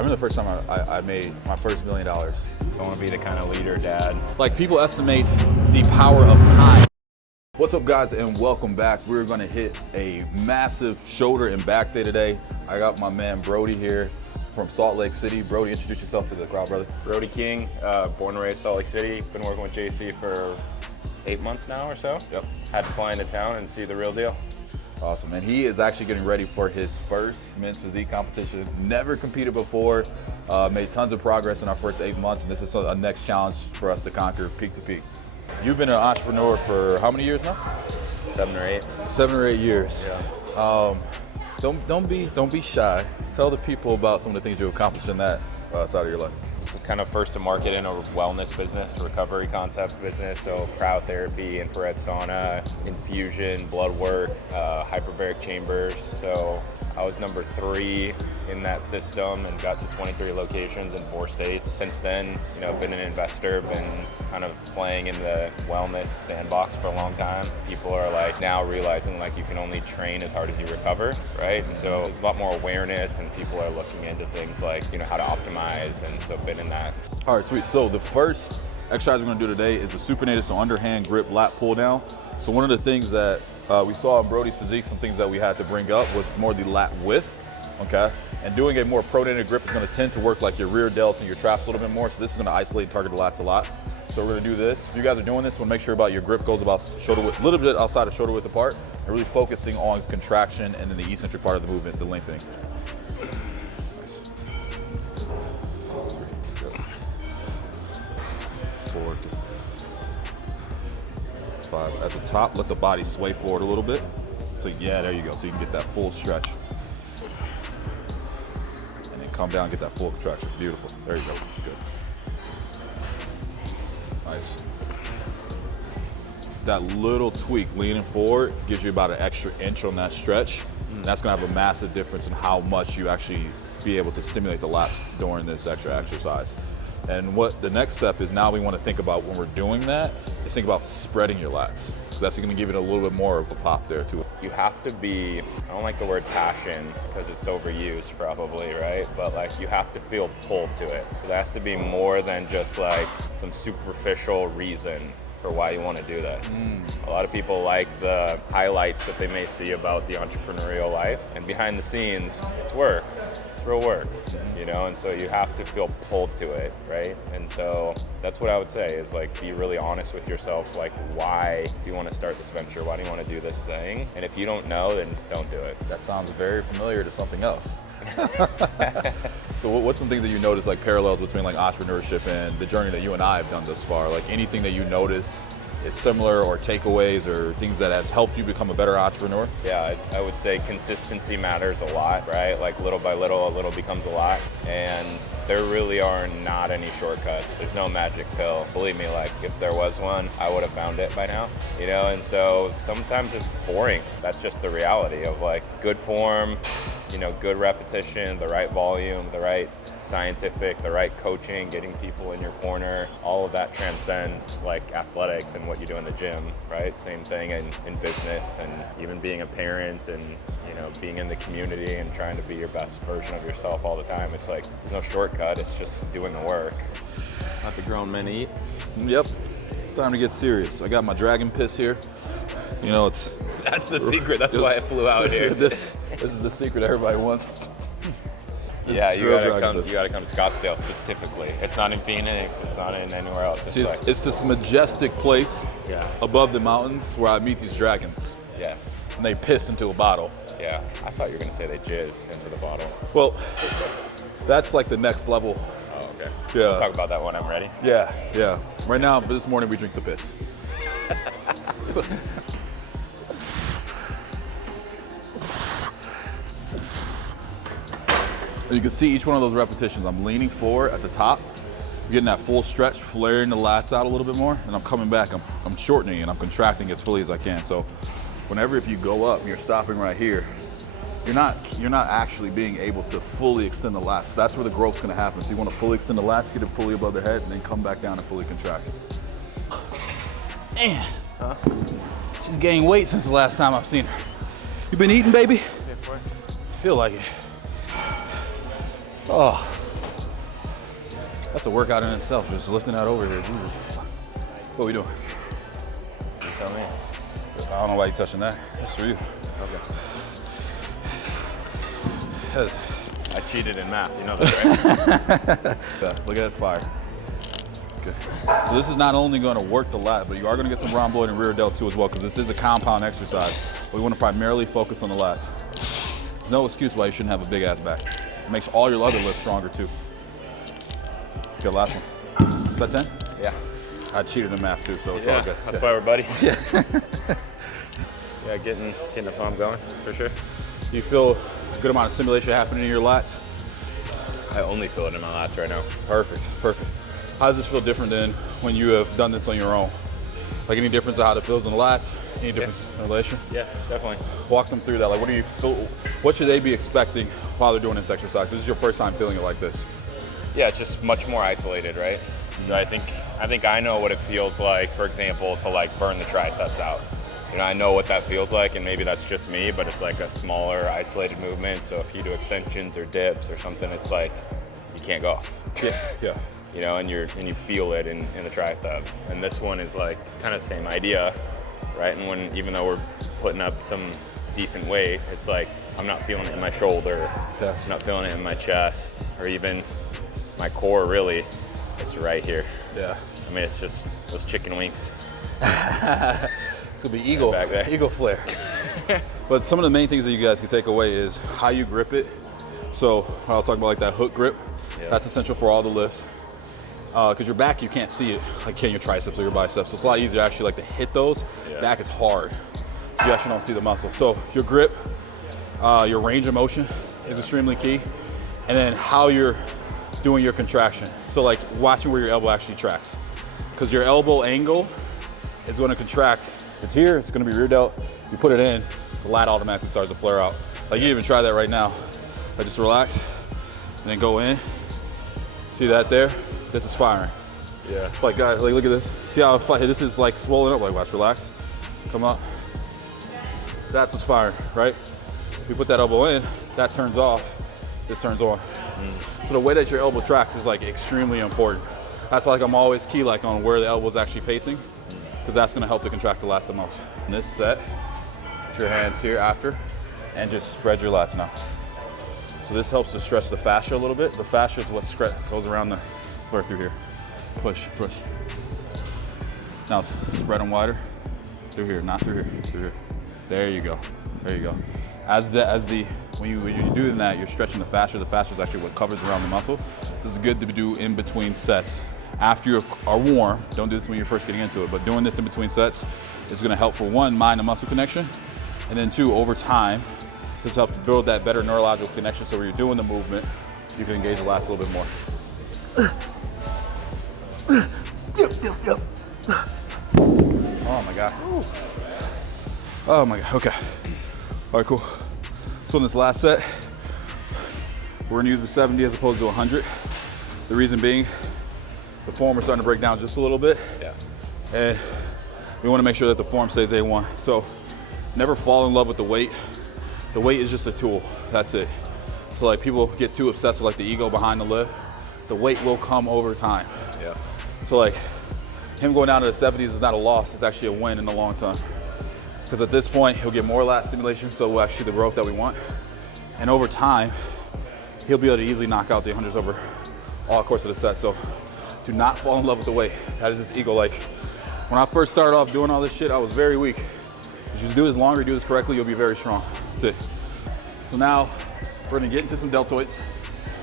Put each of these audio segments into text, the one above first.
remember the first time I made my first $1 million. So I want to be the kind of leader, dad. Like, people estimate the power of time. What's up, guys, and welcome back. We're gonna hit a massive shoulder and back day today. I got my man Brody here from Salt Lake City. Brody, introduce yourself to the crowd, brother. Brody King, born and raised Salt Lake City. Been working with JC for 8 months now or so. Yep. Had to fly into town and see the real deal. Awesome, and he is actually getting ready for his first men's physique competition. Never competed before, made tons of progress in our first 8 months, and this is a next challenge for us to conquer, peak to peak. You've been an entrepreneur for how many years now? 7 or 8. 7 or 8 years. Yeah. Don't be shy. Tell the people about some of the things you accomplished in that side of your life. It's kind of first to market in a wellness business, recovery concept business. So cryotherapy, infrared sauna, infusion, blood work, hyperbaric chambers. So I was number 3 in that system and got to 23 locations in 4 states. Since then, been an investor, been kind of playing in the wellness sandbox for a long time. People are now realizing you can only train as hard as you recover, right? And so there's a lot more awareness and people are looking into things like, how to optimize, and so been in that. All right, sweet. So the first exercise we're gonna do today is a supinated, so underhand grip lat pull down. So one of the things that we saw in Brody's physique, some things that we had to bring up was more the lat width, okay? And doing a more pronated grip is gonna tend to work like your rear delts and your traps a little bit more, so this is gonna isolate and target the lats a lot. So we're gonna do this. If you guys are doing this, we'll make sure about your grip goes about shoulder width, a little bit outside of shoulder width apart, and really focusing on contraction and then the eccentric part of the movement, the lengthening. Forward. 5. At the top, let the body sway forward a little bit. So yeah, there you go. So you can get that full stretch. And then come down and get that full contraction. Beautiful. There you go. Good. Nice. That little tweak, leaning forward, gives you about an extra inch on that stretch. That's gonna have a massive difference in how much you actually be able to stimulate the lats during this extra exercise. And what the next step is, now we want to think about when we're doing that, is think about spreading your lats. So that's gonna give it a little bit more of a pop there too. You have to be, I don't like the word passion because it's overused probably, right? But you have to feel pulled to it. So there has to be more than just some superficial reason for why you want to do this. A lot of people like the highlights that they may see about the entrepreneurial life, and behind the scenes, it's work. It's real work, and so you have to feel pulled to it, right? And so that's what I would say is be really honest with yourself, why do you want to start this venture? Why do you want to do this thing? And if you don't know, then don't do it. That sounds very familiar to something else. So what's some things that you notice, parallels between entrepreneurship and the journey that you and I have done thus far? Anything that you notice is similar, or takeaways, or things that has helped you become a better entrepreneur? Yeah, I would say consistency matters a lot, right? Little by little, a little becomes a lot. And there really are not any shortcuts. There's no magic pill. Believe me, if there was one, I would have found it by now, And so sometimes it's boring. That's just the reality of good form, good repetition, the right volume, the right scientific, the right coaching, getting people in your corner. All of that transcends athletics and what you do in the gym, right? Same thing in business, and even being a parent, and being in the community and trying to be your best version of yourself all the time. It's there's no shortcut, it's just doing the work. Let the grown men eat. Yep, it's time to get serious. I got my dragon piss here. It's... That's the secret, that's why I flew out here. This is the secret everybody wants. Yeah, you gotta come to Scottsdale specifically. It's not in Phoenix, it's not in anywhere else. It's this majestic place above the mountains where I meet these dragons. Yeah. And they piss into a bottle. Yeah, I thought you were gonna say they jizz into the bottle. Well, that's the next level. Oh, okay. Yeah. We'll talk about that when I'm ready. Yeah. Right now, this morning we drink the piss. And you can see each one of those repetitions. I'm leaning forward at the top, getting that full stretch, flaring the lats out a little bit more, and I'm coming back. I'm shortening and I'm contracting as fully as I can. So whenever, if you go up, you're stopping right here, you're not actually being able to fully extend the lats. That's where the growth's gonna happen. So you wanna fully extend the lats, get it fully above the head, and then come back down and fully contract. Man, she's gained weight since the last time I've seen her. You been eating, baby? Yeah, for it. Feel like it. Oh, That's a workout in itself, just lifting that over here. Jesus. What are we doing? You tell me. I don't know why you're touching that. That's for you. Okay. I cheated in math, you know that, right? Yeah, look at that fire. Okay. So this is not only going to work the lat, but you are going to get some rhomboid and rear delt too as well, because this is a compound exercise. We want to primarily focus on the lats. No excuse why you shouldn't have a big ass back. It makes all your other lifts stronger too. Okay, last one. Is that 10? Yeah. I cheated in math too, so it's all good. That's why we're buddies. Yeah. Yeah, getting the pump going, for sure. Do you feel a good amount of stimulation happening in your lats? I only feel it in my lats right now. Perfect, perfect. How does this feel different than when you have done this on your own? Like any difference of how it feels in the lats? Any difference in relation? Yeah, definitely. Walk them through that. Like, what should they be expecting while they're doing this exercise? This is your first time feeling it like this. Yeah, it's just much more isolated, right? So I think I know what it feels like, for example, to like burn the triceps out. You know, I know what that feels like, and maybe that's just me, but it's like a smaller, isolated movement. So if you do extensions or dips or something, it's like you can't go. Yeah. You know, and you feel it in the tricep. And this one is like kind of the same idea, right? And even though we're putting up some decent weight, it's like I'm not feeling it in my shoulder, Yes. not feeling it in my chest, or even my core. Really, it's right here. Yeah. I mean, it's just those chicken wings. It's gonna be eagle, Back there. eagle flare. But some of the main things that you guys can take away is how you grip it. So I was talking about like that hook grip. Yeah. That's essential for all the lifts. Because your back, you can't see it like can your triceps or your biceps. So it's a lot easier actually like to hit those. Yeah. Back is hard. You actually don't see the muscle. So your grip, your range of motion is extremely key. And then how you're doing your contraction. So like watching where your elbow actually tracks. Because your elbow angle is going to contract. If it's here, it's going to be rear delt. You put it in, the lat automatically starts to flare out. Like you even try that right now. I just relax and then go in. See that there? This is firing. Yeah. Like guys, like look at this. See how this is like swollen up? Like watch, relax, come up. That's what's firing, right? We put that elbow in, that turns off, this turns on. So the way that your elbow tracks is like extremely important. That's why like I'm always key like on where the elbow is actually pacing, because that's gonna help to contract the lat the most. In this set, put your hands here after, and just spread your lats now. So this helps to stretch the fascia a little bit. The fascia is what goes around the flare through here. Push, push. Now spread them wider. Through here, not through here, through here. There you go, there you go. When you're doing that, you're stretching the fascia. The fascia is actually what covers around the muscle. This is good to do in between sets. After you are warm, don't do this when you're first getting into it, but doing this in between sets is gonna help for one, mind and muscle connection, and then two, over time, this helps build that better neurological connection so when you're doing the movement, you can engage the lats a little bit more. Oh my God. Oh my God, okay. All right, cool. So in this last set, we're gonna use the 70 as opposed to 100. The reason being, the form is starting to break down just a little bit. Yeah. And we wanna make sure that the form stays A1. So never fall in love with the weight. The weight is just a tool, that's it. So like people get too obsessed with like the ego behind the lift. The weight will come over time. Yeah. So like him going down to the 70s is not a loss, it's actually a win in the long term. Because at this point, he'll get more lat stimulation, so we'll actually the growth that we want. And over time, he'll be able to easily knock out the 100s over all course of the set. So do not fall in love with the weight. That is just ego. Like when I first started off doing all this shit, I was very weak. If you just do this longer, do this correctly, you'll be very strong. That's it. So now we're gonna get into some deltoids.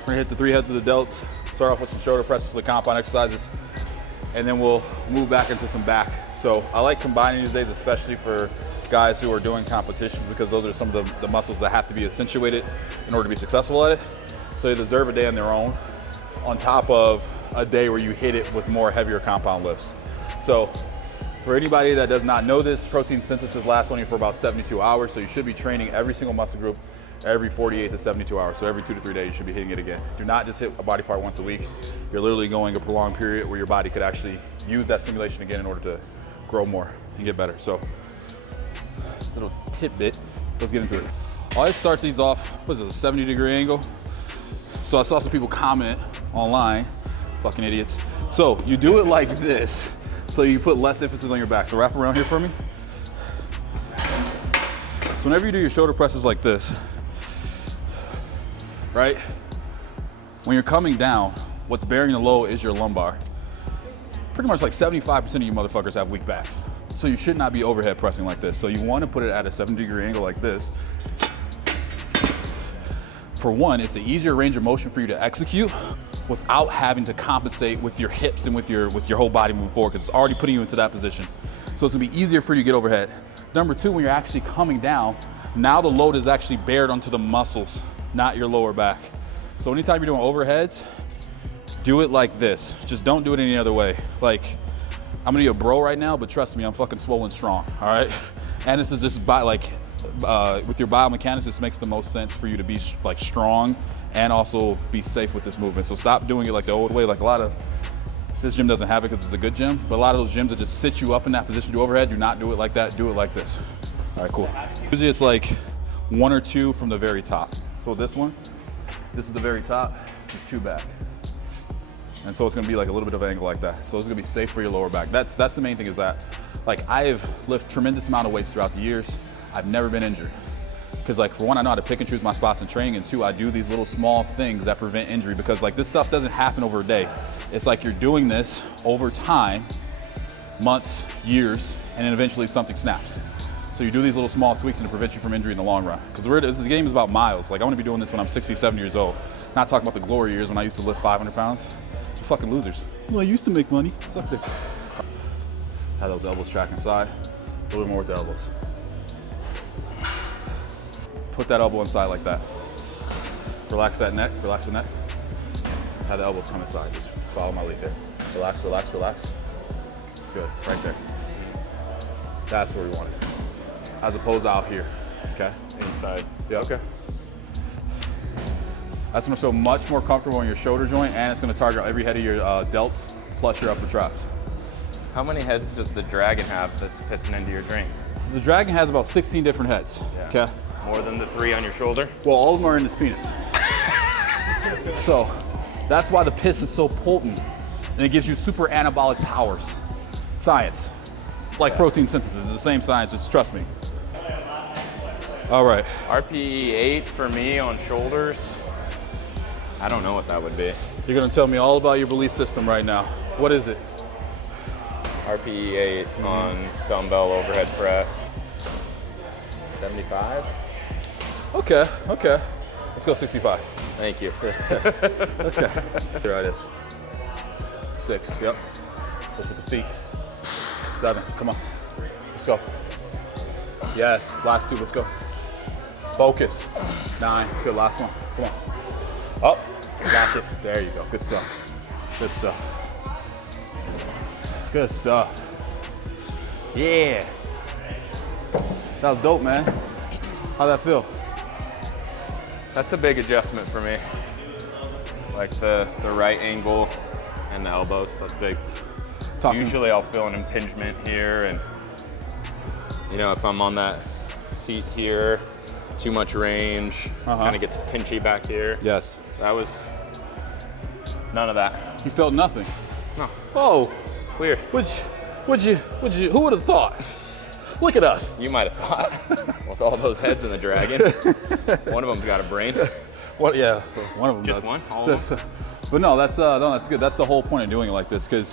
We're gonna hit the 3 heads of the delts, start off with some shoulder presses, the compound exercises, and then we'll move back into some back. So I like combining these days, especially for guys who are doing competitions, because those are some of the muscles that have to be accentuated in order to be successful at it. So they deserve a day on their own, on top of a day where you hit it with more heavier compound lifts. So for anybody that does not know this, protein synthesis lasts only for about 72 hours. So you should be training every single muscle group every 48 to 72 hours. So every 2 to 3 days, you should be hitting it again. Do not just hit a body part once a week. You're literally going a prolonged period where your body could actually use that stimulation again in order to grow more and get better. So little tidbit, let's get into it. I always start these off, what is this, a 70-degree angle? So I saw some people comment online Fucking idiots. So you do it like this, so you put less emphasis on your back. So wrap around here for me. So whenever you do your shoulder presses like this, right? When you're coming down, what's bearing the load is your lumbar. Pretty much like 75% of you motherfuckers have weak backs. So you should not be overhead pressing like this. So you want to put it at a 70-degree angle like this. For one, it's an easier range of motion for you to execute without having to compensate with your hips and with your whole body moving forward, because it's already putting you into that position. So it's gonna be easier for you to get overhead. Number two, when you're actually coming down, now the load is actually bared onto the muscles, not your lower back. So anytime you're doing overheads, do it like this. Just don't do it any other way. Like, I'm gonna be a bro right now, but trust me, I'm fucking swollen strong, all right? And this is just with your biomechanics, this makes the most sense for you to be like strong and also be safe with this movement. So stop doing it like the old way. Like this gym doesn't have it because it's a good gym, but a lot of those gyms that just sit you up in that position to do overhead, do not do it like that, do it like this. All right, cool. Usually it's like 1 or 2 from the very top. So this is the very top, this is 2 back. And so it's gonna be like a little bit of an angle like that. So it's gonna be safe for your lower back. That's the main thing, is that like I've lifted tremendous amount of weights throughout the years. I've never been injured. Because like for one, I know how to pick and choose my spots in training, and 2, I do these little small things that prevent injury, because like this stuff doesn't happen over a day. It's like you're doing this over time, months, years, and then eventually something snaps. So you do these little small tweaks and it prevents you from injury in the long run. Because this game is about miles. Like I want to be doing this when I'm 60, 70 years old. Not talking about the glory years when I used to lift 500 pounds. Fucking losers. Well, I used to make money. Suck dick. Have those elbows track inside. A little bit more with the elbows. Put that elbow inside like that. Relax that neck, relax the neck. Have the elbows come inside. Just follow my lead there. Relax, relax, relax. Good, right there. That's where we want it. As opposed to out here, okay? Inside. Yeah, okay. That's gonna feel much more comfortable in your shoulder joint, and it's gonna target every head of your delts plus your upper traps. How many heads does the Dragon have that's pissing into your drink? The Dragon has about 16 different heads, okay? More than the 3 on your shoulder? Well, all of them are in the penis. So that's why the piss is so potent, and it gives you super anabolic powers. Science. Like protein synthesis, it's the same science, just trust me. All right. RPE 8 for me on shoulders. I don't know what that would be. You're gonna tell me all about your belief system right now. What is it? RPE 8 on dumbbell overhead press. 75? Okay, okay. Let's go 65. Thank you. Okay. Here it is. 6, yep. Push with the feet. 7, come on. Let's go. Yes, last 2, let's go. Focus. 9, good, last one. Come on. Up, got it. There you go, good stuff. Good stuff. Good stuff. Yeah. That was dope, man. How'd that feel? That's a big adjustment for me. Like the right angle and the elbows, that's big. Usually I'll feel an impingement here, and you know, if I'm on that seat here, too much range, kind of gets pinchy back here. Yes. That was none of that. You felt nothing? No. Oh, Weird. who would have thought? Look at us. You might have thought, with all those heads in the Dragon, one of them's got a brain. What? Yeah, one of them Just does. one? All of them? But no, that's good. That's the whole point of doing it like this, because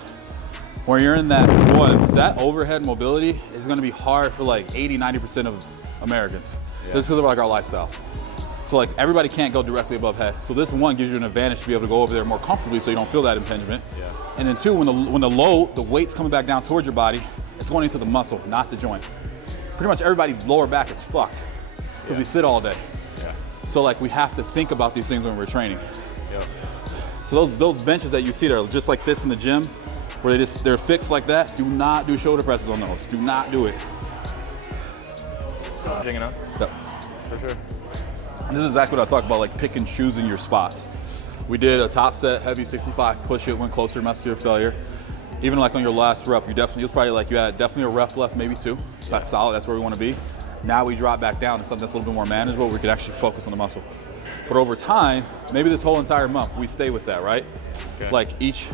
when you're in that that overhead mobility is going to be hard for like 80-90% of Americans. Yeah. This is because of like our lifestyles. So like everybody can't go directly above head. So this one gives you an advantage to be able to go over there more comfortably, so you don't feel that impingement. Yeah. And then 2, when the weight's coming back down towards your body, it's going into the muscle, not the joint. Pretty much everybody's lower back is fucked because we sit all day. Yeah. So like we have to think about these things when we're training. Yep. So those benches that you see there, just like this in the gym, where they're fixed like that, do not do shoulder presses on those. Do not do it. Jigging up? Yep. For sure. And this is exactly what I talk about, like pick and choosing your spots. We did a top set, heavy 65, push it, went closer to muscular failure. Even like on your last rep, you had definitely a rep left, maybe 2. So that's solid, that's where we want to be. Now we drop back down to something that's a little bit more manageable, where we could actually focus on the muscle. But over time, maybe this whole entire month, we stay with that, right? Okay. Like each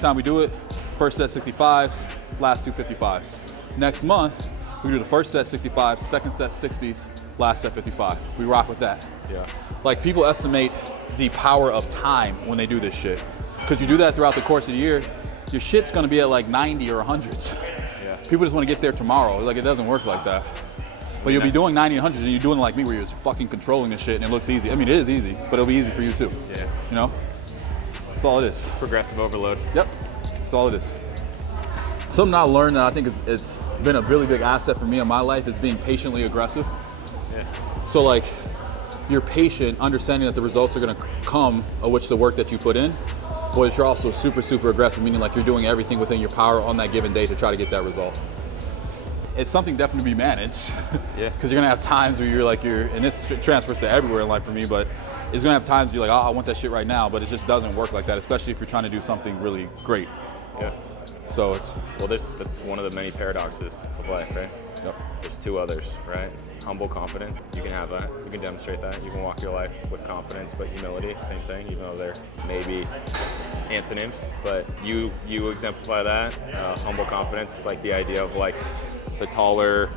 time we do it, first set 65s, last two 55s. Next month, we do the first set 65s, second set 60s, last set 55. We rock with that. Yeah. Like people estimate the power of time when they do this shit. Because you do that throughout the course of the year, your shit's gonna be at like 90 or 100s. Yeah. People just wanna get there tomorrow. Like it doesn't work like that. But you'll be doing 90 and 100s and you're doing it like me where you're just fucking controlling the shit and it looks easy. I mean, it is easy, but it'll be easy for you too. Yeah. You know? That's all it is. Progressive overload. Yep, that's all it is. Something I learned that I think it's been a really big asset for me in my life is being patiently aggressive. Yeah. So like, you're patient, understanding that the results are gonna come of which the work that you put in, but you're also super, super aggressive, meaning like you're doing everything within your power on that given day to try to get that result. It's something definitely to be managed. Yeah. Because you're gonna have times where and this transfers to everywhere in life for me, but it's gonna have times where you're like, oh, I want that shit right now, but it just doesn't work like that, especially if you're trying to do something really great. Yeah. So it's, Well, that's one of the many paradoxes of life, right? yep. There's two others, right? Humble confidence. You can have that. You can demonstrate that. You can walk your life with confidence, but humility, same thing, even though they're maybe antonyms. But you exemplify that. Humble confidence. It's like the idea of like the taller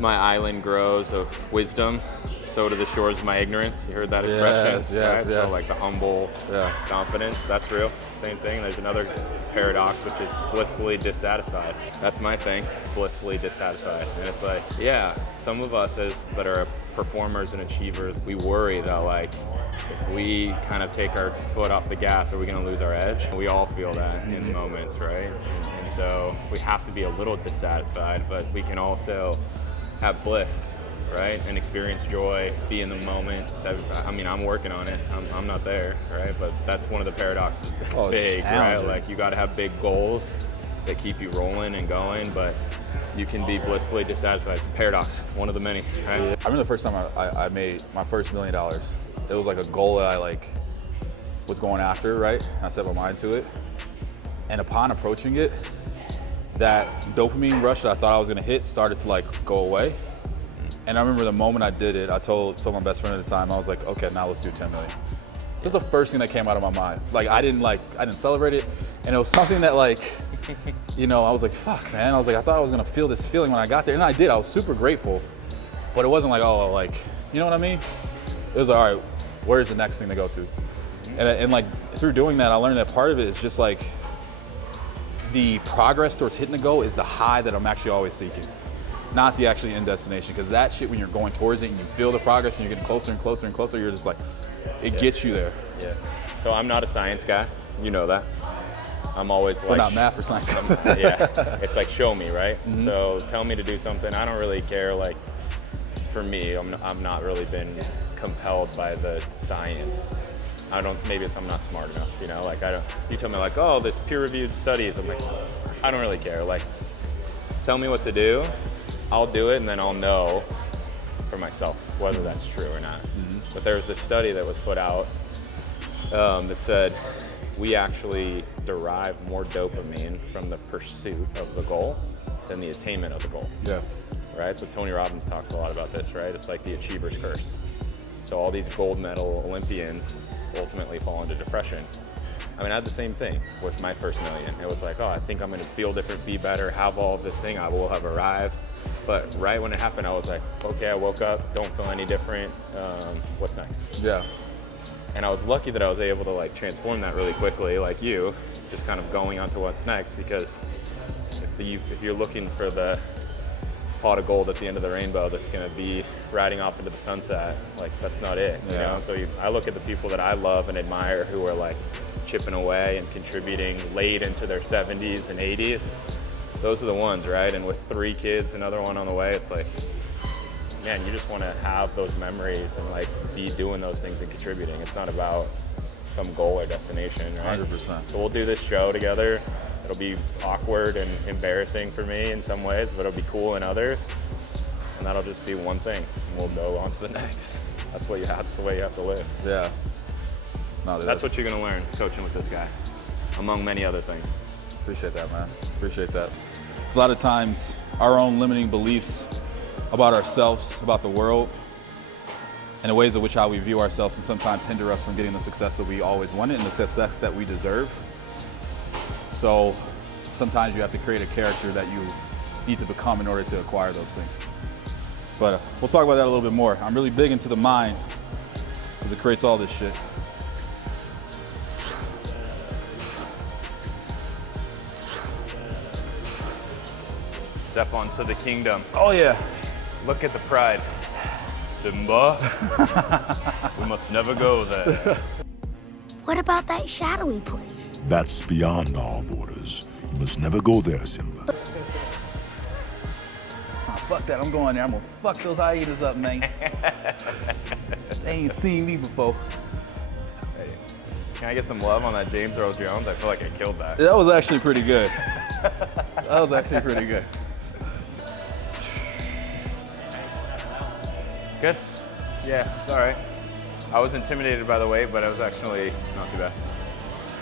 my island grows of wisdom, so to the shores of my ignorance. You heard that expression? Yes, right? yes. So like the humble Yeah. confidence, that's real. Same thing. There's another paradox, which is blissfully dissatisfied. That's my thing, blissfully dissatisfied. And it's like, yeah, some of us that are performers and achievers, we worry that like, if we kind of take our foot off the gas, are we gonna lose our edge? We all feel that in moments, right? And so we have to be a little dissatisfied, but we can also have bliss, right? And experience joy, be in the moment. I mean, I'm working on it. I'm not there, right? But that's one of the paradoxes that's big, right? Like you gotta have big goals that keep you rolling and going, but you can be blissfully dissatisfied. It's a paradox, one of the many, right? I remember the first time I made my first $1 million. It was like a goal that I like was going after, right? I set my mind to it. And upon approaching it, that dopamine rush that I thought I was gonna hit started to like go away. And I remember the moment I did it, I told my best friend at the time, I was like, okay, now let's do 10 million. That's the first thing that came out of my mind. Like I didn't celebrate it. And it was something that like, you know, I was like, fuck man. I was like, I thought I was gonna feel this feeling when I got there. And I did, I was super grateful. But it wasn't like, oh, like, you know what I mean? It was like, all right, where's the next thing to go to? And like through doing that, I learned that part of it is just like, the progress towards hitting the goal is the high that I'm actually always seeking. Not the actually end destination, because that shit when you're going towards it and you feel the progress and you're getting closer and closer and closer, you're just like, it gets you there. Yeah. So I'm not a science guy, you know that. I'm always like, We're not math or science. yeah, it's like show me, right? So tell me to do something. I don't really care. Like for me, I'm not really been compelled by the science. Maybe I'm not smart enough, you know? Like you tell me like, oh, this peer-reviewed studies. I'm like, I don't really care. Like, tell me what to do. I'll do it and then I'll know for myself whether that's true or not. But there was this study that was put out that said we actually derive more dopamine from the pursuit of the goal than the attainment of the goal. Yeah. Right? So Tony Robbins talks a lot about this, right? It's like the achiever's curse. So all these gold medal Olympians ultimately fall into depression. I mean, I had the same thing with my first million. It was like, oh, I think I'm gonna feel different, be better, have all of this thing, I will have arrived. But right when it happened, I was like, okay, I woke up, don't feel any different, what's next? Yeah. And I was lucky that I was able to like transform that really quickly, like you, just kind of going on to what's next, because if you're looking for the pot of gold at the end of the rainbow that's gonna be riding off into the sunset, like that's not it, you know? So I look at the people that I love and admire who are like chipping away and contributing late into their 70s and 80s. Those are the ones, right? And with 3 kids, another one on the way, it's like, man, you just wanna have those memories and like be doing those things and contributing. It's not about some goal or destination, right? 100%. So we'll do this show together. It'll be awkward and embarrassing for me in some ways, but it'll be cool in others. And that'll just be one thing. And we'll go on to the next. That's the way you have to live. Yeah. No, That's what you're gonna learn coaching with this guy, among many other things. Appreciate that, man. Appreciate that. A lot of times, our own limiting beliefs about ourselves, about the world, and the ways in which how we view ourselves can sometimes hinder us from getting the success that we always wanted and the success that we deserve. So sometimes you have to create a character that you need to become in order to acquire those things. But we'll talk about that a little bit more. I'm really big into the mind because it creates all this shit. Step onto the kingdom. Oh yeah. Look at the pride. Simba, we must never go there. What about that shadowy place? That's beyond our borders. You must never go there, Simba. Oh, fuck that, I'm going there. I'm gonna fuck those hyenas up, man. They ain't seen me before. Hey, can I get some love on that James Earl Jones? I feel like I killed that. That was actually pretty good. That was actually pretty good. Good. Yeah, it's all right. I was intimidated by the weight, but it was actually not too bad.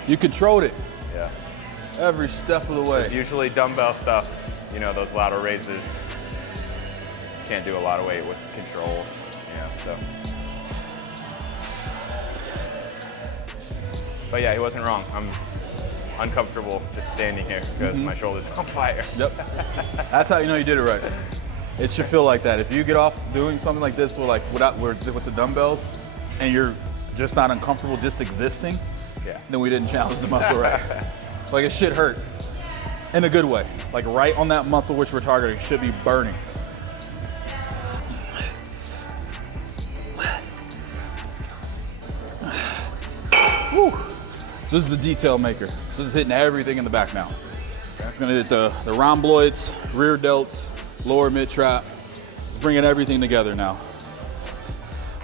You controlled it Yeah. every step of the way. It's usually dumbbell stuff, you know, those lateral raises. Can't do a lot of weight with control, you know, so. But yeah, he wasn't wrong. I'm uncomfortable just standing here because my shoulder's on fire. Yep. That's how you know you did it right. It should feel like that. If you get off doing something like this with the dumbbells and you're just not uncomfortable just existing, Yeah. then we didn't challenge the muscle right. Like it should hurt in a good way. Like right on that muscle which we're targeting should be burning. Whew. So this is the detail maker. So this is hitting everything in the back now. Okay. It's gonna hit the rhomboids, rear delts, lower mid trap. It's bringing everything together now.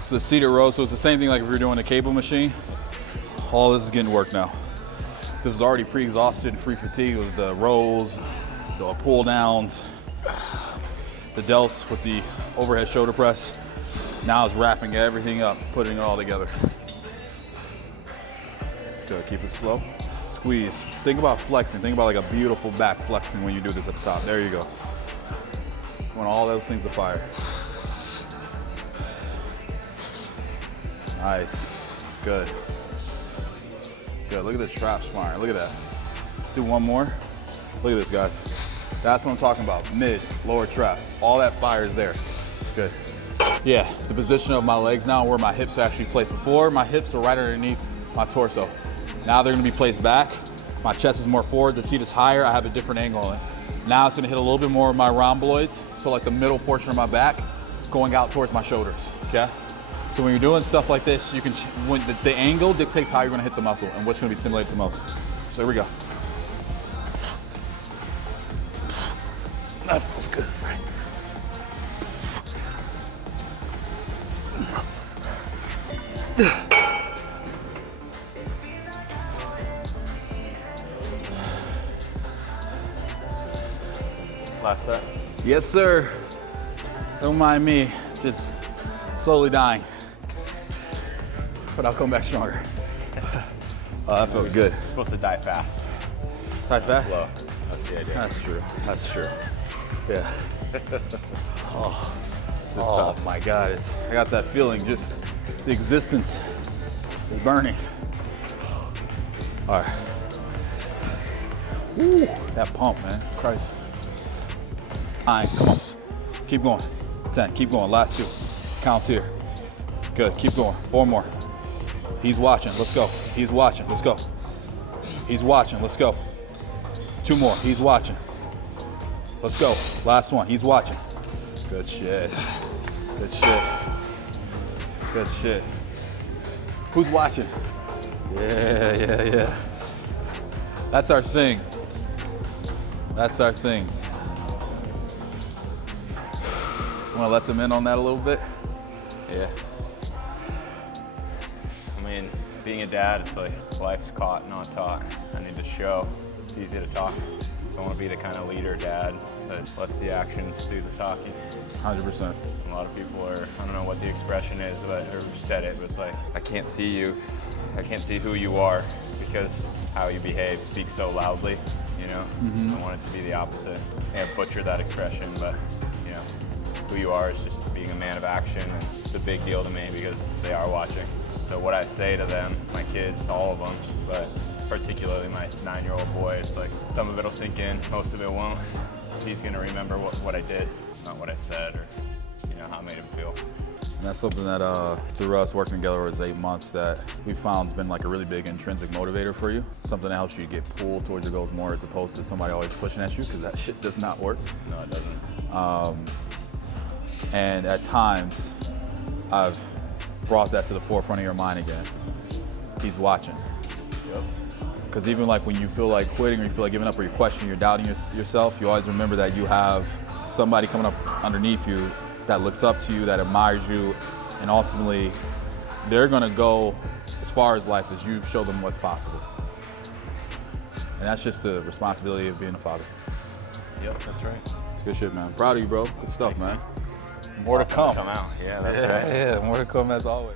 So the seated row, so it's the same thing like if you're doing a cable machine. All this is getting work now. This is already pre-exhausted, free fatigue with the rows, the pull downs, the delts with the overhead shoulder press. Now it's wrapping everything up, putting it all together. Good, keep it slow. Squeeze. Think about flexing. Think about like a beautiful back flexing when you do this at the top. There you go. Want all those things to fire. Nice. Good. Good. Look at the traps firing. Look at that. Do one more. Look at this, guys. That's what I'm talking about. Mid, lower trap. All that fire is there. Good. Yeah, the position of my legs now, where my hips are actually placed. Before, my hips are right underneath my torso. Now they're gonna be placed back. My chest is more forward, the seat is higher, I have a different angle on it. Now it's gonna hit a little bit more of my rhomboids, so like the middle portion of my back, going out towards my shoulders, okay? So when you're doing stuff like this, you can, when the angle dictates how you're gonna hit the muscle and what's gonna be stimulated the most. So here we go. That feels good, right? Last set. Yes, sir. Don't mind me, just slowly dying. But I'll come back stronger. Oh, that felt good. You're supposed to die fast. Die fast? Slow. That's the idea. That's true. That's true. Yeah. Oh, This is oh tough. my God. I got that feeling. Just the existence is burning. All right. Woo, that pump, man. Christ. 9, come on. Keep going. 10, keep going. Last 2. Counts here. Good, keep going. 4 more. He's watching, let's go. He's watching, let's go. He's watching, let's go. 2 more, he's watching. Let's go. Last one, he's watching. Good shit. Good shit. Good shit. Who's watching? Yeah. That's our thing. That's our thing. Want to let them in on that a little bit? Yeah. I mean, being a dad, it's like life's caught, not taught. I need to show. It's easy to talk. So I want to be the kind of leader, dad, that lets the actions do the talking. 100%. A lot of people are, I don't know what the expression is, but or said it, but it's like, I can't see you. I can't see who you are because how you behave speaks so loudly, you know? I want it to be the opposite. I can't butcher that expression, but you know, who you are is just being a man of action, and it's a big deal to me because they are watching. So what I say to them, my kids, all of them, but particularly my 9-year-old boy, it's like some of it'll sink in, most of it won't. He's gonna remember what I did, not what I said, or how I made him feel. And that's something that through us working together over those 8 months that we found has been like a really big intrinsic motivator for you. Something that helps you get pulled towards your goals more as opposed to somebody always pushing at you, because that shit does not work. No, it doesn't. And at times, I've brought that to the forefront of your mind again. He's watching. Yep. Because even like when you feel like quitting or you feel like giving up or you're questioning, you're doubting yourself, you always remember that you have somebody coming up underneath you that looks up to you, that admires you, and ultimately they're gonna go as far as life as you show them what's possible. And that's just the responsibility of being a father. Yep, that's right. It's good shit, man. Proud of you, bro. Good stuff, man. More to come out. Yeah, that's right. Yeah, more to come as always.